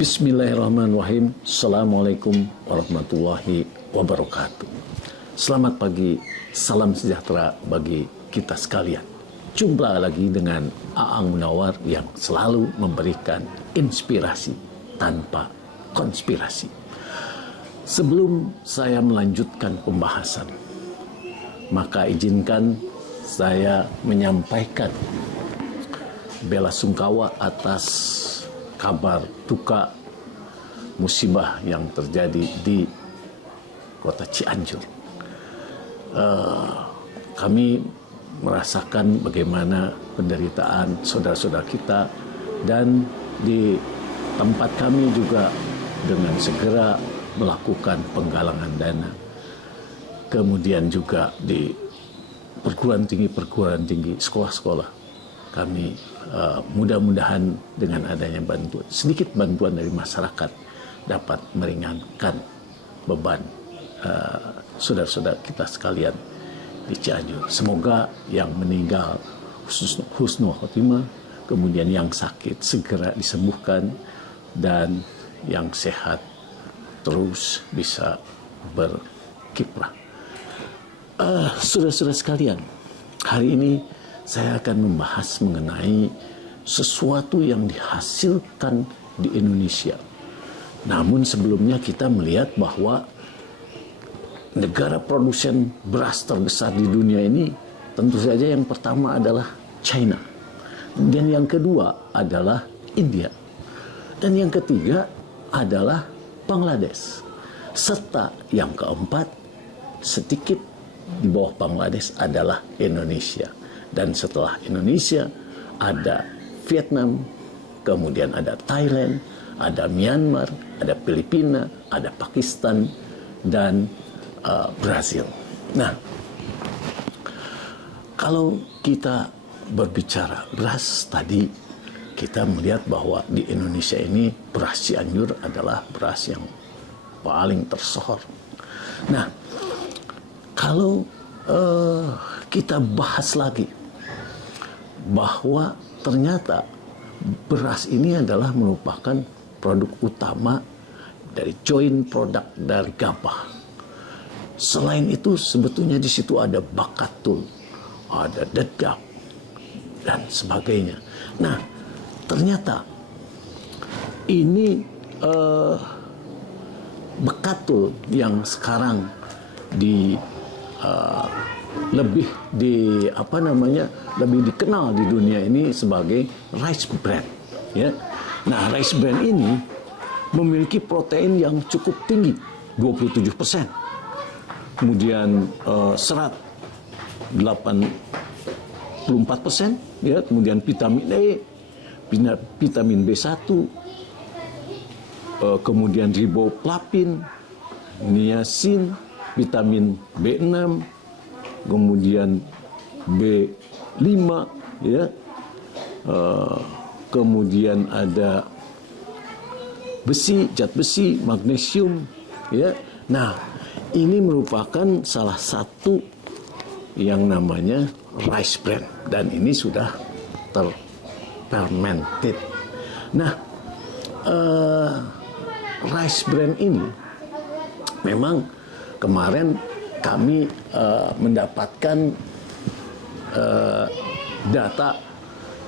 Bismillahirrahmanirrahim. Assalamualaikum warahmatullahi wabarakatuh. Selamat pagi, salam sejahtera bagi kita sekalian. Jumpa lagi dengan Aang Munawar yang selalu memberikan inspirasi tanpa konspirasi. Sebelum saya melanjutkan pembahasan, maka izinkan saya menyampaikan bela sungkawa atas kabar duka musibah yang terjadi di kota Cianjur. Kami merasakan bagaimana penderitaan saudara-saudara kita, dan di tempat kami juga dengan segera melakukan penggalangan dana. Kemudian juga di perguruan tinggi, sekolah-sekolah, kami mudah-mudahan dengan adanya sedikit bantuan dari masyarakat dapat meringankan beban saudara-saudara kita sekalian di Cianjur. Semoga yang meninggal husnul khotimah, kemudian yang sakit segera disembuhkan, dan yang sehat terus bisa berkiprah. Saudara-saudara sekalian, hari ini saya akan membahas mengenai sesuatu yang dihasilkan di Indonesia. Namun sebelumnya kita melihat bahwa negara produsen beras terbesar di dunia ini tentu saja yang pertama adalah China. Dan yang kedua adalah India. Dan yang ketiga adalah Bangladesh. Serta yang keempat, sedikit di bawah Bangladesh adalah Indonesia. Dan setelah Indonesia ada Vietnam, kemudian ada Thailand, ada Myanmar, ada Filipina, ada Pakistan, dan Brazil. Nah, kalau kita berbicara beras tadi, kita melihat bahwa di Indonesia ini beras Cianjur adalah beras yang paling tersohor. Nah, kalau kita bahas lagi bahwa ternyata beras ini adalah merupakan produk utama dari joint produk dari gabah. Selain itu sebetulnya di situ ada bakatul, ada dedap, dan sebagainya. Nah, ternyata ini bakatul yang sekarang lebih dikenal di dunia ini sebagai rice bran, ya. Nah, rice bran ini memiliki protein yang cukup tinggi, 27%. Kemudian serat 84%, ya. Kemudian vitamin E, vitamin B1, kemudian riboflavin, niacin, vitamin B6, kemudian B5, ya, kemudian ada besi, zat besi, magnesium, ya. Nah, ini merupakan salah satu yang namanya rice bran, dan ini sudah terfermented. Nah, rice bran ini memang kemarin kami mendapatkan data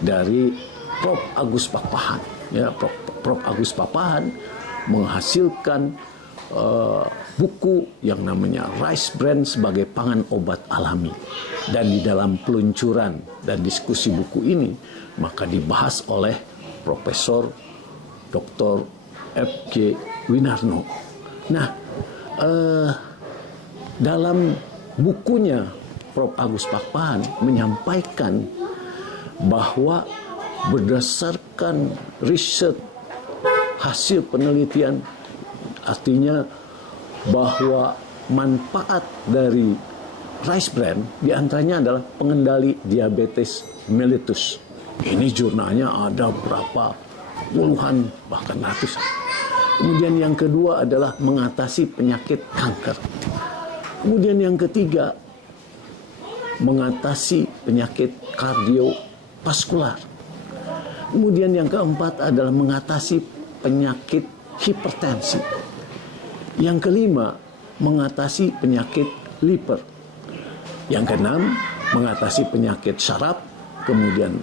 dari Prof. Agus Pakpahan. Ya, Prof. Agus Pakpahan menghasilkan buku yang namanya Rice Bran sebagai Pangan Obat Alami. Dan di dalam peluncuran dan diskusi buku ini, maka dibahas oleh Profesor Dr. F.J. Winarno. Nah, dalam bukunya Prof. Agus Pakpahan menyampaikan bahwa berdasarkan riset hasil penelitian, artinya bahwa manfaat dari rice bran diantaranya adalah pengendali diabetes mellitus. Ini jurnalnya ada berapa puluhan bahkan ratusan. Kemudian yang kedua adalah mengatasi penyakit kanker. Kemudian yang ketiga, mengatasi penyakit kardiovaskular. Kemudian yang keempat adalah mengatasi penyakit hipertensi. Yang kelima, mengatasi penyakit liver. Yang keenam, mengatasi penyakit saraf. Kemudian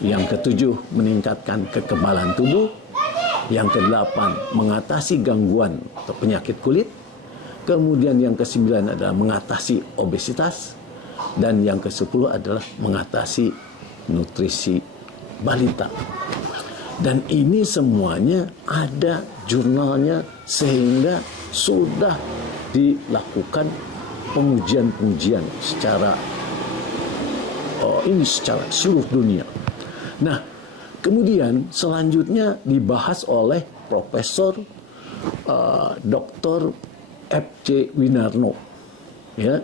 yang ketujuh, meningkatkan kekebalan tubuh. Yang kedelapan, mengatasi gangguan atau penyakit kulit. Kemudian yang kesembilan adalah mengatasi obesitas. Dan yang kesepuluh adalah mengatasi nutrisi balita. Dan ini semuanya ada jurnalnya, sehingga sudah dilakukan pengujian-pengujian secara secara seluruh dunia. Nah, kemudian selanjutnya dibahas oleh Profesor Dr. F.J. Winarno. Ya,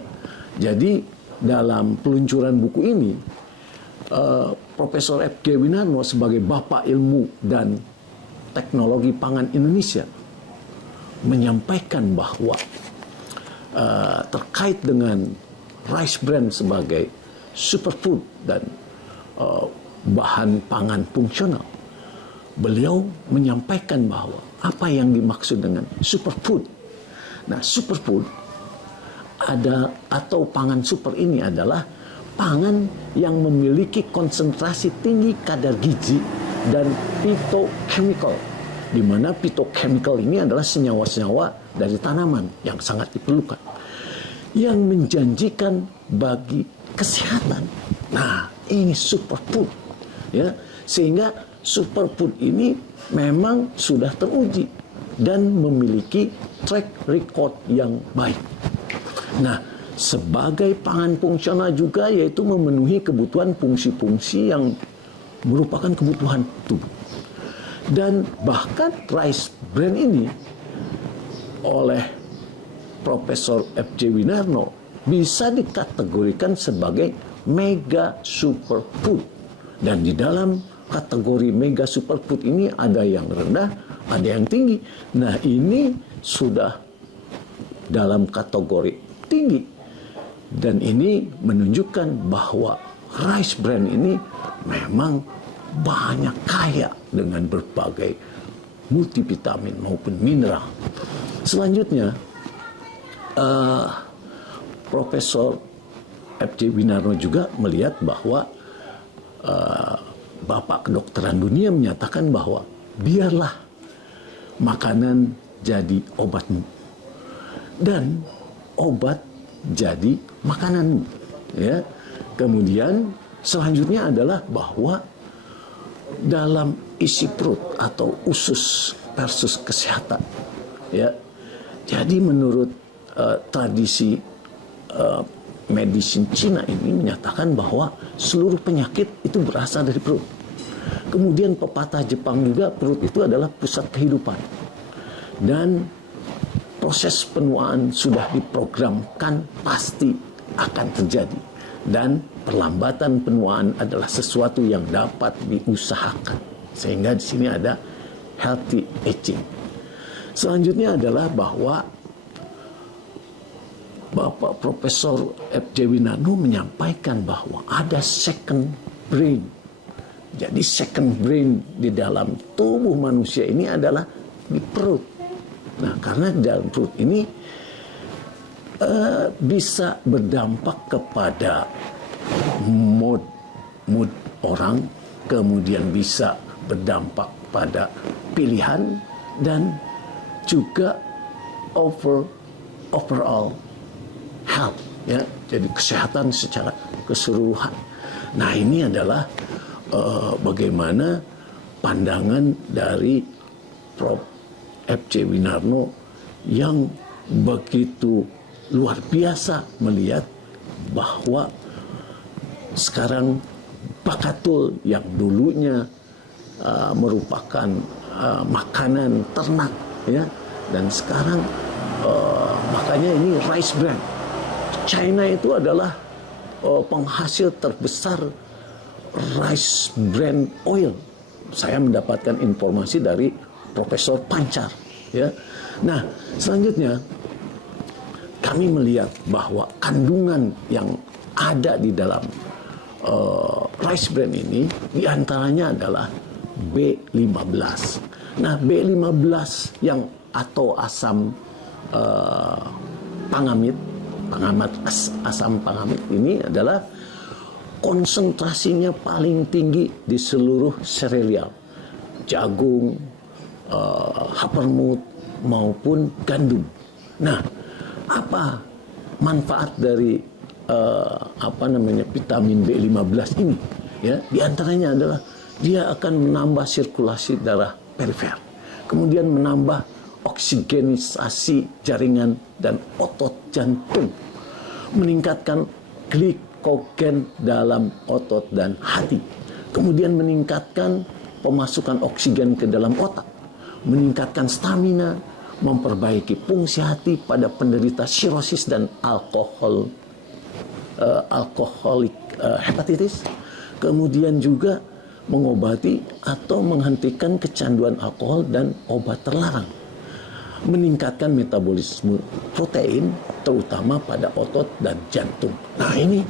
jadi dalam peluncuran buku ini, Profesor F.J. Winarno sebagai Bapak Ilmu dan Teknologi Pangan Indonesia menyampaikan bahwa terkait dengan rice bran sebagai superfood dan bahan pangan fungsional, beliau menyampaikan bahwa apa yang dimaksud dengan superfood. Nah, superfood atau pangan super ini adalah pangan yang memiliki konsentrasi tinggi kadar gizi dan phytochemical, di mana phytochemical ini adalah senyawa-senyawa dari tanaman yang sangat diperlukan, yang menjanjikan bagi kesehatan. Nah, ini superfood, ya, sehingga superfood ini memang sudah teruji dan memiliki track record yang baik. Nah, sebagai pangan fungsional juga, yaitu memenuhi kebutuhan fungsi-fungsi yang merupakan kebutuhan tubuh. Dan bahkan rice bran ini oleh Profesor F.J. Winarno bisa dikategorikan sebagai mega superfood. Dan di dalam kategori mega superfood ini ada yang rendah, ada yang tinggi. Nah, ini sudah dalam kategori tinggi. Dan ini menunjukkan bahwa rice bran ini memang banyak kaya dengan berbagai multivitamin maupun mineral. Selanjutnya, Profesor F.J. Winarno juga melihat bahwa Bapak Kedokteran Dunia menyatakan bahwa biarlah makanan jadi obatmu dan obat jadi makananmu. Ya. Kemudian selanjutnya adalah bahwa dalam isi perut atau usus versus kesehatan. Ya. Jadi menurut tradisi medicine Cina ini menyatakan bahwa seluruh penyakit itu berasal dari perut. Kemudian pepatah Jepang juga, perut itu adalah pusat kehidupan. Dan proses penuaan sudah diprogramkan pasti akan terjadi. Dan perlambatan penuaan adalah sesuatu yang dapat diusahakan. Sehingga di sini ada healthy aging. Selanjutnya adalah bahwa Bapak Profesor F.J. Winarno menyampaikan bahwa ada second brain. Jadi second brain di dalam tubuh manusia ini adalah di perut. Nah, karena di dalam perut ini bisa berdampak kepada mood orang, kemudian bisa berdampak pada pilihan dan juga overall health, ya, jadi kesehatan secara keseluruhan. Nah, ini adalah bagaimana pandangan dari Prof. F.J. Winarno yang begitu luar biasa melihat bahwa sekarang bakatul yang dulunya merupakan makanan ternak, ya, dan sekarang makanya ini rice bran. China itu adalah penghasil terbesar rice bran oil. Saya mendapatkan informasi dari Profesor Pancar, ya. Nah, selanjutnya kami melihat bahwa kandungan yang ada di dalam rice bran ini diantaranya adalah B15. Nah, B15 yang atau asam pangamid, asam pangamid ini adalah konsentrasinya paling tinggi di seluruh sereal, jagung, havermut maupun gandum. Nah, apa manfaat dari vitamin B15 ini? Ya, di antaranya adalah dia akan menambah sirkulasi darah perifer, kemudian menambah oksigenisasi jaringan dan otot jantung, meningkatkan glikogen dalam otot dan hati, kemudian meningkatkan pemasukan oksigen ke dalam otak, meningkatkan stamina, memperbaiki fungsi hati pada penderita sirosis dan alkoholik hepatitis, kemudian juga mengobati atau menghentikan kecanduan alkohol dan obat terlarang, meningkatkan metabolisme protein terutama pada otot dan jantung. Nah, ini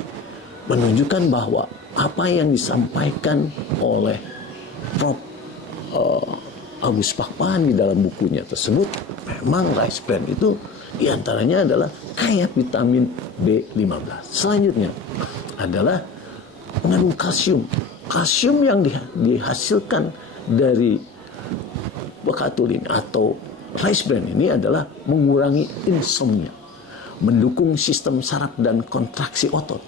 menunjukkan bahwa apa yang disampaikan oleh Prof. Agus Pakpahan di dalam bukunya tersebut, memang rice bran itu diantaranya adalah kaya vitamin B15. Selanjutnya adalah mengandung kalsium. Kalsium yang dihasilkan dari bekatulin atau rice bran ini adalah mengurangi insomnia, mendukung sistem saraf dan kontraksi otot,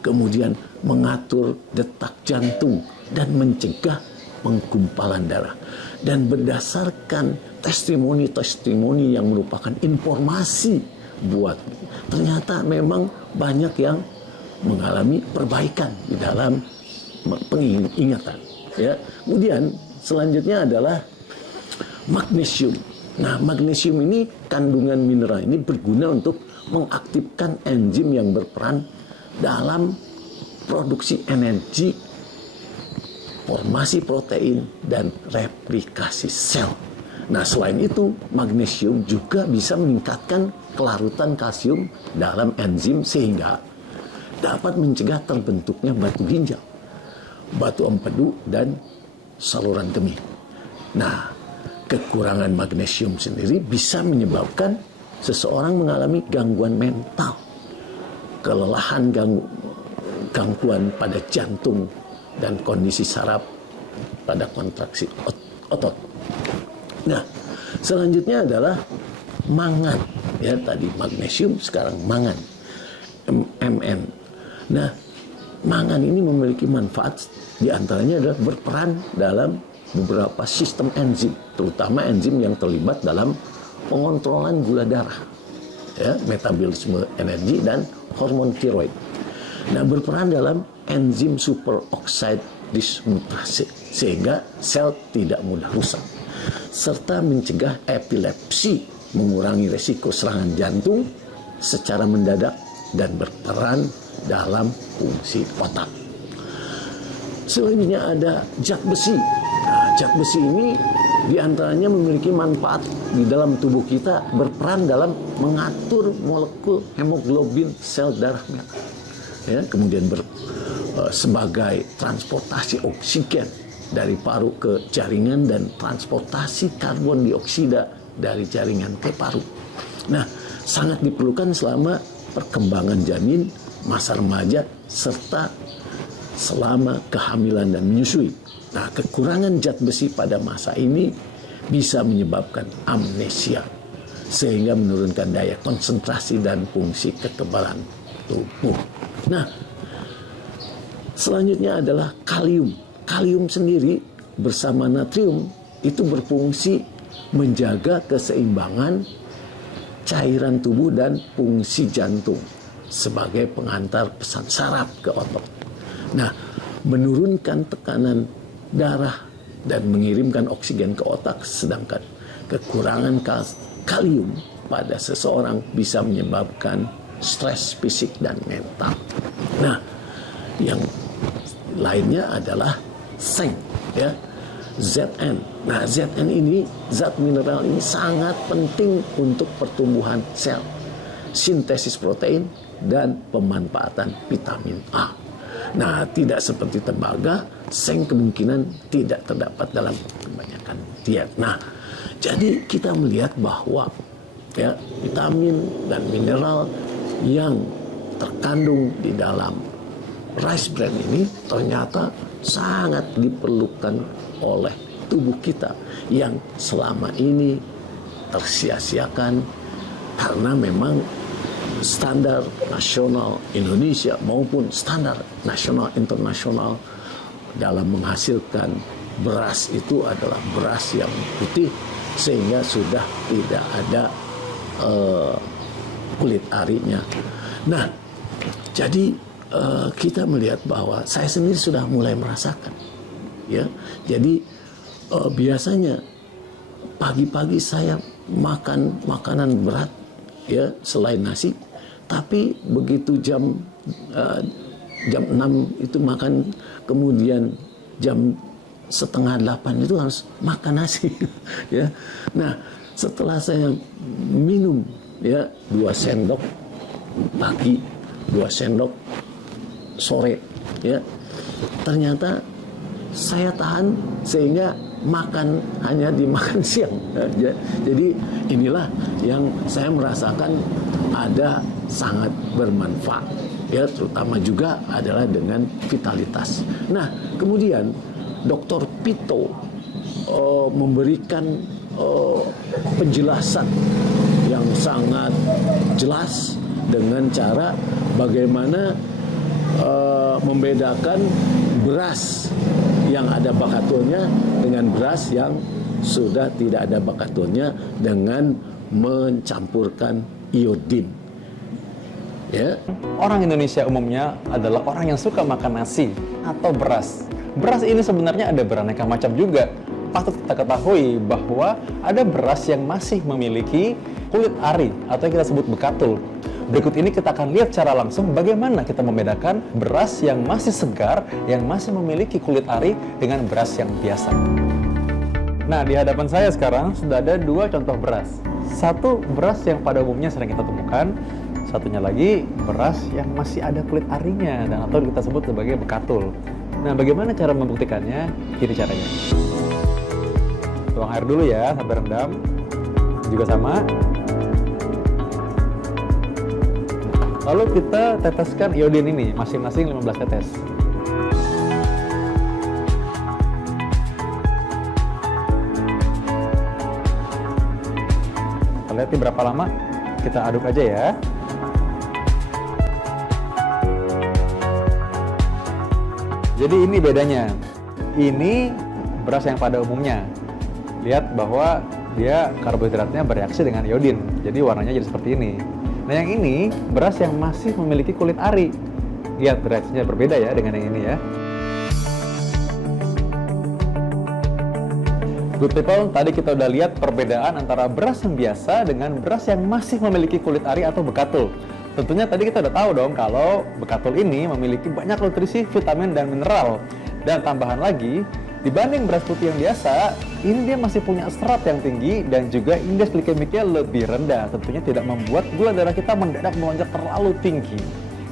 kemudian mengatur detak jantung dan mencegah penggumpalan darah. Dan berdasarkan testimoni-testimoni yang merupakan informasi buat, ternyata memang banyak yang mengalami perbaikan di dalam pengingatan. Ya. Kemudian selanjutnya adalah magnesium. Nah, magnesium ini, kandungan mineral ini berguna untuk mengaktifkan enzim yang berperan dalam produksi energi, formasi protein, dan replikasi sel. Nah, selain itu, magnesium juga bisa meningkatkan kelarutan kalsium dalam enzim sehingga dapat mencegah terbentuknya batu ginjal, batu empedu, dan saluran kemih. Nah, kekurangan magnesium sendiri bisa menyebabkan seseorang mengalami gangguan mental, kelelahan, gangguan pada jantung, dan kondisi saraf pada kontraksi otot. Nah, selanjutnya adalah mangan. Ya, tadi magnesium, sekarang mangan. Mn. Nah, mangan ini memiliki manfaat, diantaranya adalah berperan dalam beberapa sistem enzim, terutama enzim yang terlibat dalam pengontrolan gula darah, ya, metabolisme energi, dan hormon tiroid. Nah, berperan dalam enzim superoxide dismutase sehingga sel tidak mudah rusak, serta mencegah epilepsi, mengurangi resiko serangan jantung secara mendadak, dan berperan dalam fungsi otak. Selanjutnya ada zat besi. Nah, zat besi ini diantaranya memiliki manfaat di dalam tubuh kita, berperan dalam mengatur molekul hemoglobin sel darah merah. Ya, kemudian sebagai transportasi oksigen dari paru ke jaringan dan transportasi karbon dioksida dari jaringan ke paru. Nah, sangat diperlukan selama perkembangan janin, masa remaja, serta selama kehamilan dan menyusui. Nah, kekurangan zat besi pada masa ini bisa menyebabkan amnesia, sehingga menurunkan daya konsentrasi dan fungsi kekebalan tubuh. Nah, selanjutnya adalah kalium. Kalium sendiri bersama natrium itu berfungsi menjaga keseimbangan cairan tubuh dan fungsi jantung sebagai pengantar pesan saraf ke otot. Nah, menurunkan tekanan darah dan mengirimkan oksigen ke otak, sedangkan kekurangan kalium pada seseorang bisa menyebabkan stres fisik dan mental. Nah, yang lainnya adalah seng, ya, Zn. Nah, Zn ini, zat mineral ini sangat penting untuk pertumbuhan sel, sintesis protein, dan pemanfaatan vitamin A. Nah, tidak seperti tembaga, seng kemungkinan tidak terdapat dalam kebanyakan diet. Nah, jadi kita melihat bahwa ya, vitamin dan mineral yang terkandung di dalam rice bran ini ternyata sangat diperlukan oleh tubuh kita yang selama ini tersia-siakan karena memang standar nasional Indonesia maupun standar nasional internasional dalam menghasilkan beras itu adalah beras yang putih, sehingga sudah tidak ada kulit arinya. Nah, jadi kita melihat bahwa saya sendiri sudah mulai merasakan, ya. Jadi biasanya pagi-pagi saya makan makanan berat, ya, selain nasi, tapi begitu jam 6 itu makan, kemudian jam setengah 8 itu harus makan nasi, ya. Nah, setelah saya minum, ya, 2 sendok pagi, 2 sendok sore, ya, ternyata saya tahan sehingga makan hanya dimakan siang. Jadi inilah yang saya merasakan ada sangat bermanfaat, ya, terutama juga adalah dengan vitalitas. Nah, kemudian Dr. Pito memberikan penjelasan yang sangat jelas dengan cara bagaimana membedakan beras yang ada bakaturnya dengan beras yang sudah tidak ada bakaturnya dengan mencampurkan iodin. Ya. Orang Indonesia umumnya adalah orang yang suka makan nasi atau beras. Beras ini sebenarnya ada beraneka macam juga. Patut kita ketahui bahwa ada beras yang masih memiliki kulit ari atau yang kita sebut bekatul. Berikut ini kita akan lihat secara langsung bagaimana kita membedakan beras yang masih segar, yang masih memiliki kulit ari dengan beras yang biasa. Nah, di hadapan saya sekarang sudah ada 2 contoh beras. Satu beras yang pada umumnya sering kita temukan, satunya lagi beras yang masih ada kulit arinya dan atau kita sebut sebagai bekatul. Nah, bagaimana cara membuktikannya? Ini caranya. Tuang air dulu ya, sampai rendam. Juga sama. Lalu kita teteskan iodin ini, masing-masing 15 tetes. Kita lihat berapa lama, kita aduk aja ya. Jadi ini bedanya. Ini beras yang pada umumnya. Lihat bahwa dia karbohidratnya bereaksi dengan iodin. Jadi warnanya jadi seperti ini. Nah, yang ini beras yang masih memiliki kulit ari. Lihat reaksinya berbeda ya dengan yang ini ya. Good people, tadi kita udah lihat perbedaan antara beras yang biasa dengan beras yang masih memiliki kulit ari atau bekatul. Tentunya tadi kita udah tahu dong kalau bekatul ini memiliki banyak nutrisi, vitamin, dan mineral. Dan tambahan lagi, dibanding beras putih yang biasa, ini dia masih punya serat yang tinggi dan juga indeks glikemiknya lebih rendah. Tentunya tidak membuat gula darah kita mendadak melonjak terlalu tinggi.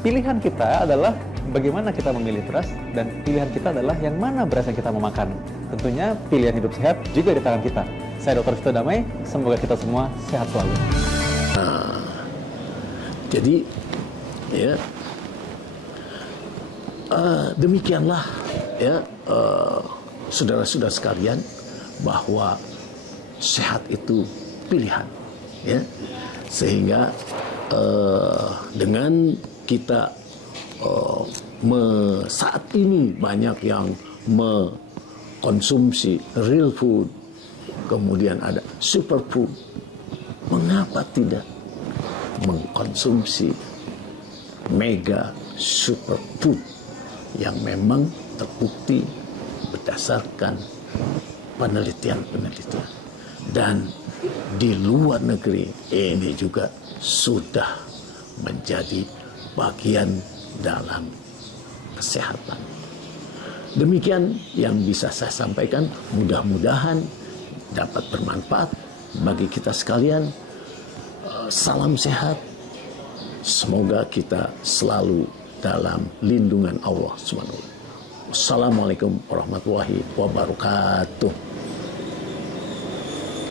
Pilihan kita adalah bagaimana kita memilih beras dan pilihan kita adalah yang mana beras yang kita mau makan. Tentunya pilihan hidup sehat juga di tangan kita. Saya Dr. Vito Damai, semoga kita semua sehat selalu. Jadi, ya, demikianlah, ya, saudara-saudara sekalian, bahwa sehat itu pilihan, ya, sehingga dengan kita saat ini banyak yang mengkonsumsi real food, kemudian ada superfood, mengapa tidak mengkonsumsi mega superfood yang memang terbukti berdasarkan penelitian-penelitian, dan di luar negeri ini juga sudah menjadi bagian dalam kesehatan. Demikian yang bisa saya sampaikan, mudah-mudahan dapat bermanfaat bagi kita sekalian. Salam sehat, semoga kita selalu dalam lindungan Allah SWT. Wassalamualaikum warahmatullahi wabarakatuh.